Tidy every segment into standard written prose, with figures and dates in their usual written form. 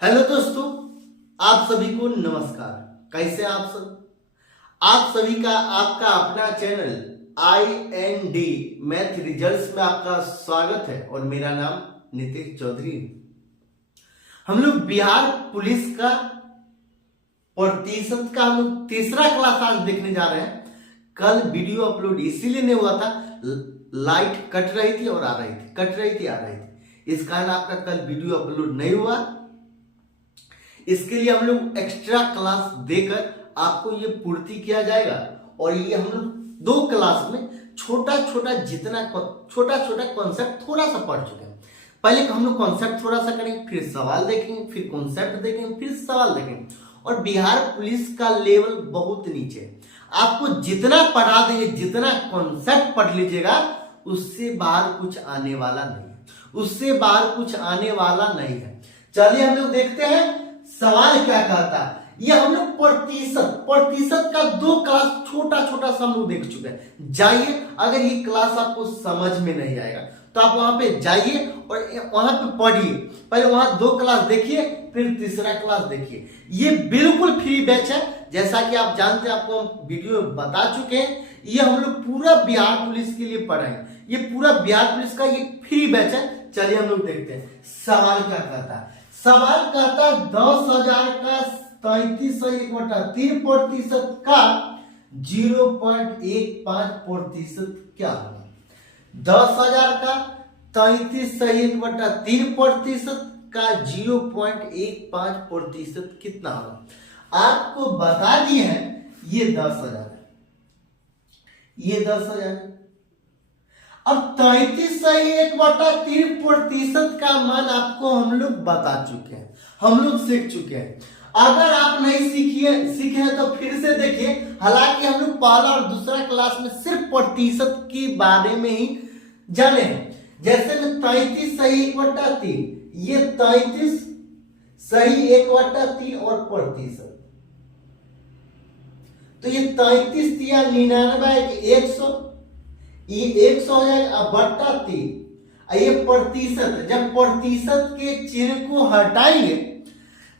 Hello दोस्तों, आप सभी को नमस्कार। कैसे आप सब? आप सभी का आपका अपना चैनल IND मैथ रिजल्ट्स में आपका स्वागत है और मेरा नाम नितिन चौधरी है। हम लोग बिहार पुलिस का प्रतिशत का हम लोग तीसरा क्लास आज देखने जा रहे हैं। कल वीडियो अपलोड इसीलिए नहीं हुआ था, लाइट कट रही थी और आ रही थी, कट रही थी आ रही थी, इस कारण आपका कल वीडियो अपलोड नहीं हुआ। इसके लिए हम लोग एक्स्ट्रा क्लास देकर आपको ये पूर्ति किया जाएगा और ये हम लोग 2 क्लास में छोटा छोटा कॉन्सेप्ट थोड़ा सा पढ़ चुके हैं। पहले हम लोग कॉन्सेप्ट थोड़ा सा करेंगे, फिर सवाल देखेंगे, फिर कॉन्सेप्ट देखेंगे, फिर सवाल देखेंगे। और बिहार पुलिस का लेवल बहुत नीचे है। आपको जितना पढ़ा देंगे, जितना कॉन्सेप्ट पढ़ लीजिएगा, उससे बाहर कुछ आने वाला नहीं है, उससे बाहर कुछ आने वाला नहीं है। चलिए हम लोग देखते हैं सवाल क्या कहता है। ये हम लोग प्रतिशत का 2 क्लास छोटा छोटा सा हम लोग देख चुके हैं। जाइए, अगर ये क्लास आपको समझ में नहीं आएगा तो आप वहां पे जाइए और वहां पे पढ़िए। पहले वहां 2 क्लास देखिए, फिर तीसरा क्लास देखिए। ये बिल्कुल फ्री बैच है, जैसा कि आप जानते हैं, आपको हम वीडियो में बता चुके हैं। ये हम लोग पूरा बिहार पुलिस के लिए पढ़ाएंगे। ये पूरा बिहार पुलिस का ये फ्री बैच है। चलिए हम लोग देखते हैं सवाल क्या कहता है। सवाल कहता है 10,000 का 33.3% का 0.15% क्या होगा? 10,000 का 33.3% का 0.15% कितना होगा? आपको बता दिए हैं ये 10,000 है, ये 10,000 है। अब 33.3% का मान आपको हम लोग बता चुके हैं, हम लोग सीख चुके हैं। अगर आप नहीं सीखे हैं तो फिर से देखिए। हालांकि हम लोग पहला और दूसरा क्लास में सिर्फ प्रतिशत के बारे में ही जाने हैं। जैसे में 33 सही 1/3, ये 33 सही 1/3 और प्रतिशत, तो ये 33 तिया 99 100, ये 100 हो जाएगा। बट्टा 3, ये प्रतिशत। जब प्रतिशत के चिन्ह को हटाएंगे,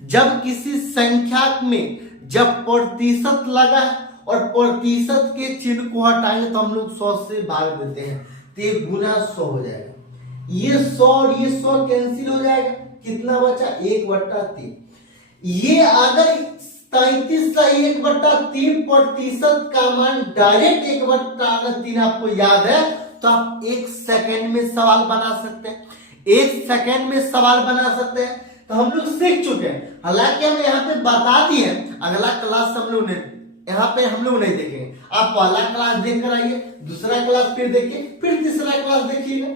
जब किसी संख्या में जब प्रतिशत लगा और प्रतिशत के चिन्ह को हटाएंगे तो हम लोग 100 से भाग देते हैं, तो ये गुना 100 हो जाएगा। ये 100 और ये 100 कैंसिल हो जाएगा, कितना बचा? 1/3। ये अगर 33 का 1/3% का मान डायरेक्ट 1/3 आपको याद है तो आप 1 सेकेंड में सवाल बना सकते हैं, 1 सेकेंड में सवाल बना सकते हैं। तो हम लोग सीख चुके हैं। हालांकि हम यहाँ पे बता दिए, अगला क्लास हम लोग ने यहाँ पे हम लोग नहीं देखेंगे। आप पहला क्लास देख कर आइए, दूसरा क्लास फिर देखिए, फिर तीसरा क्लास देखिएगा।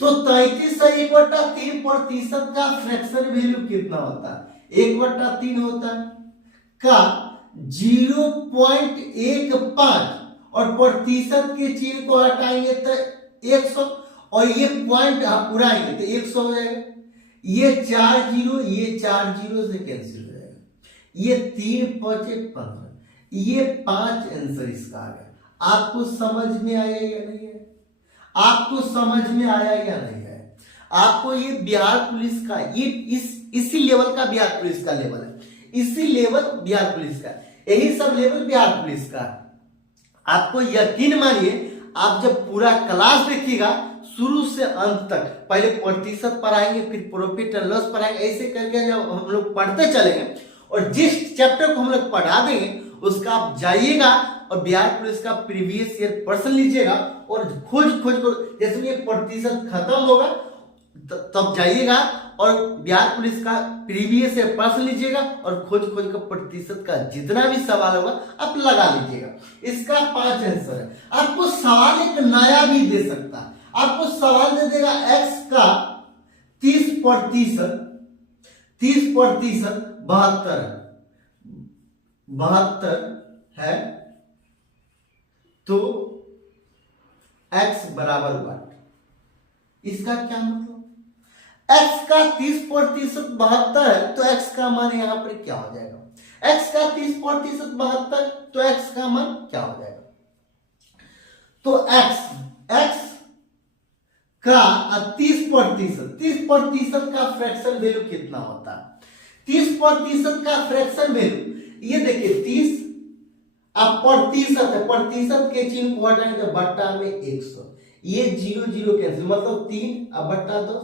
तो 33 से 1/3% का फ्रैक्शन वैल्यू कितना होता है? 1/3 होता है का 0.15 और प्रतिशत के चिन्ह को हटाएंगे तो 100 और ये पॉइंट आप उड़ाएंगे तो 100 हो जाएगा। ये 4 0, ये 4 0 से कैंसिल हो जाएगा। ये 3 5 15, ये 5 आंसर इसका आ गया। आपको समझ में आया या नहीं है? आपको समझ में आया या नहीं है? आपको ये बिहार पुलिस का ये इसी लेवल का बिहार पुलिस का लेवल है, इसी लेवल बिहार पुलिस का, यही सब लेवल बिहार पुलिस का। आपको यकीन मानिए, आप जब पूरा क्लास देखिएगा शुरू से अंत तक, पहले प्रतिशत पढ़ाएंगे, फिर प्रॉफिट एंड लॉस पढ़ाएंगे, ऐसे करके जब हम लोग पढ़ते चलेंगे और जिस चैप्टर को हम लोग पढ़ा देंगे उसका आप जाइएगा और बिहार पुलिस का प्रीवियस ईयर प्रश्न लीजिएगा और खोज कर, जैसे ये प्रतिशत खत्म होगा तब जाइएगा और बिहार पुलिस का प्रीवियस ईयर प्रश्न लीजिएगा और खोज कर प्रतिशत का जितना भी सवाल होगा आप लगा लीजिएगा। इसका 5 आंसर है। आपको सवाल एक नया भी दे सकता है। आपको सवाल दे देगा x का 30% 72 है तो x बराबर 1। इसका क्या मतलब? x का 30% 72 है तो x का मान यहां पर क्या हो जाएगा? x का 30% 72 तो x का मान क्या हो जाएगा? तो x का 30% 30% का फ्रैक्शन वैल्यू कितना होता है? 30% का फ्रैक्शन वैल्यू, ये देखिए 30 अब प्रतिशत है, प्रतिशत के चिन्ह को हटाएंगे तो बट्टा में 100, ये 0 0 कैंसिल, मतलब 3 अब बट्टा 10।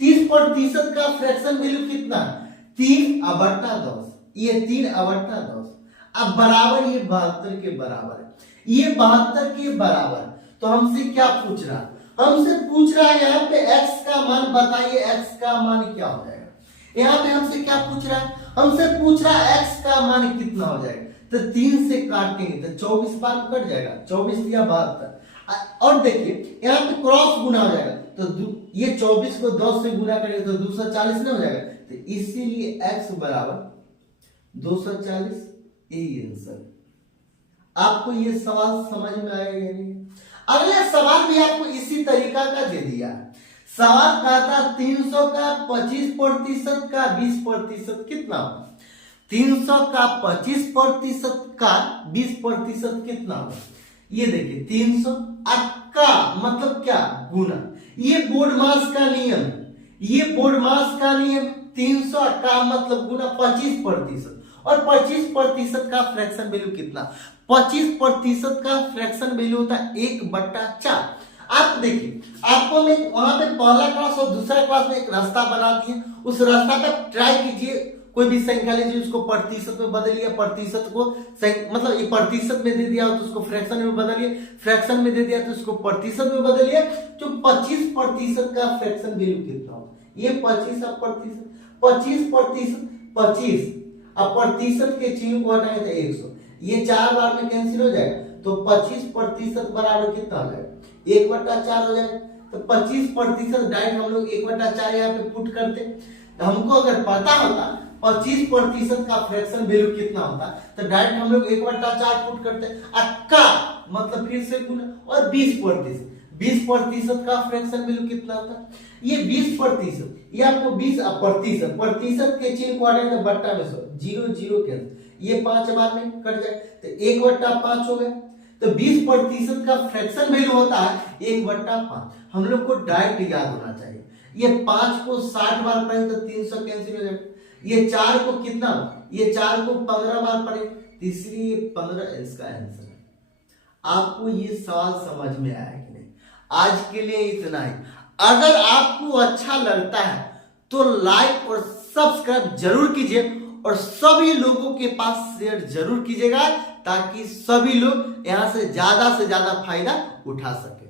30% का फ्रैक्शन वैल्यू कितना? 3 अब बट्टा 10, ये 3 अब बट्टा 10। अब बराबर, ये 72 के बराबर है, ये 72 के बराबर। तो हमसे क्या पूछ रहा? हमसे पूछ रहा है यहाँ पे x का मान बताइए, x का मान क्या हो जाएगा? यहाँ पे हमसे क्या पूछ रहा है? हमसे पूछ रहा है x का मान कितना हो जाएगा। तो 3 से काटेंगे तो 24 बार कट जाएगा, 24 या 72। और देखिए यहाँ पे क्रॉस गुना हो जाएगा, तो ये 24 को 10 से गुना करेंगे तो 240 ना हो जाएगा। तो इसीलिए x बराबर 240, यही आंसर। आपको ये सवाल समझ में आएगा या नहीं? अगला सवाल भी आपको इसी तरीका का दे दिया। सवाल कहा था 300 का 25% का 20% कितना होगा? 300 का 25% का 20% कितना होगा? ये देखिए 300 का मतलब क्या? गुना। ये बोर्ड मास का नियम, ये बोर्ड मास का नियम। 300 का मतलब गुना 25%, और 25% का फ्रैक्शन वैल्यू कितना? 25% का फ्रैक्शन वैल्यू होता है 1/4। आप देखिए, आपको मैं वहां पे पहला क्लास और दूसरा क्लास में एक रास्ता बना दिए, उस रास्ता पे ट्राई कीजिए। कोई भी संख्या लीजिए, उसको प्रतिशत में बदलिए, प्रतिशत को मतलब ये प्रतिशत में दे दिया तो उसको फ्रैक्शन में बदलिए, फ्रैक्शन में दे दिया तो उसको प्रतिशत में बदलिए। तो 25% का फ्रैक्शन वैल्यू कितना होगा? ये 25 अब प्रतिशत, 25%, 25 अब प्रतिशत के चिन्ह को हटाएंगे तो 100, ये 4 बार में कैंसिल हो जाएगा। तो 25% बराबर कितना हो जाएगा? 1/4 हो जाएगा। तो 25% डायरेक्ट हम लोग 1/4 यहाँ पे पुट करते। तो हमको अगर पता होता 25% का फ्रैक्शन वैल्यू कितना होता तो डायरेक्ट हम लोग 1/4 पुट करते। का मतलब फिर से गुना, और 20% का फ्रैक्शन वैल्यू कितना होता है? ये 20%, ये आपको 20 प्रतिशत के चिन्ह को हटाएंगे तो बट्टा में 100, 0 0 कैंसिल, ये 5 बार में कट जाए तो 1/5 हो गया। तो 20% का फ्रैक्शन वैल्यू होता है 1/5। हम लोग को डायरेक्ट याद होना चाहिए। ये 5 को 60 बार पढ़ेंगे तो 300 कैंसिल हो जाएगा। ये 4 को कितना? ये 4 को 15 बार पढ़ेंगे, इसलिए 15 इसका आंसर है। आपको ये सवाल समझ में आया कि नहीं? आज के लिए इतना ही। अगर आपको अच्छा लगता है तो लाइक और सब्सक्राइब जरूर कीजिए, और सभी लोगों के पास शेयर जरूर कीजिएगा, ताकि सभी लोग यहां से ज्यादा फायदा उठा सके।